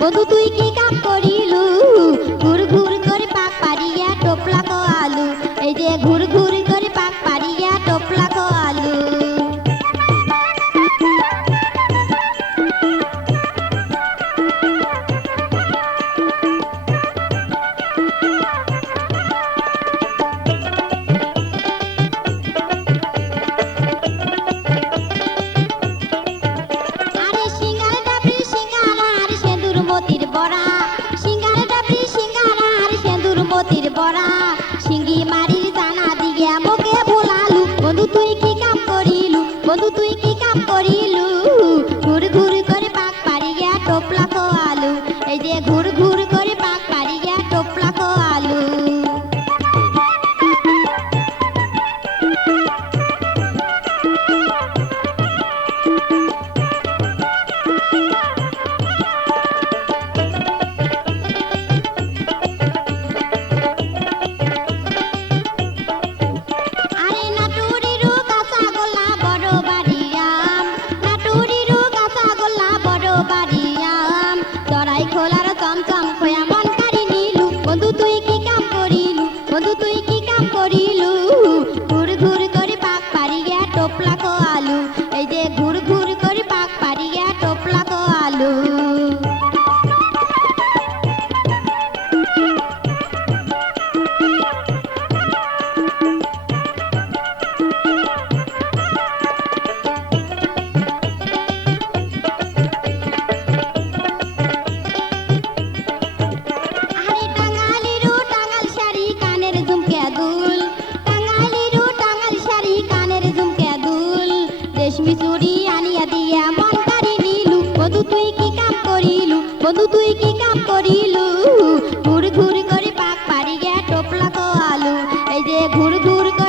বন্ধু তুই কি কাম করিলু ঘুর ঘুর করে পাক পারিয়া টোপলা কো আলু এই যে ঘুর ঘুর করে পাক পারিয়া টোপলা কো আলু আরে সিঙ্গার ডাবরি সিঙ্গারা আর সেঁদুর মতির বড়া সিঙ্গার ডাবরি সিঙ্গারা আর সেঁদুর মতির বড়া সিঙ্গি মারির জানা দিয়া মোকে ভোলালু বন্ধু তুই কি কাম করিলু বন্ধু তুই কি কাম করিলু ঘুর ঘুর করে পাক পারিয়া টোপলা কো আলু এই যে ঘুর ঘুর করে পাক পারিয়া টোপলা কো আলু আরে নাটুরিরু কাঁচা গোল্লা বড় বাড়িয়াম নাটুরিরু কাঁচা গোল্লা বড় বাড়িয়াম চড়াই খোলার চমচম খোয়া মন কারি নিলু বন্ধু তুই কি কাম করিলু বন্ধু তুই কি কাম করিলু ঘুর ঘুর করে পাক পারিয়া টোপলা কো আলু এই যে ঘুর ঘুর করে পাক পারিয়া টোপলা কো আলু আরে টাঙ্গালিরু টাঙ্গাল শাড়ি কানের ঝুমকে দুল টাঙ্গালিরু টাঙ্গাল শাড়ি কানের ঝুমকে দুল রেশমি চুড়ি আনিয়া দিয়া মন কারি নিলু বন্ধু তুই কি কাম করিলু বন্ধু তুই কি কাম করিলু ঘুর ঘুর করে পাক পারিয়া টোপলা কো আলু এই যে ঘুর ঘুর করে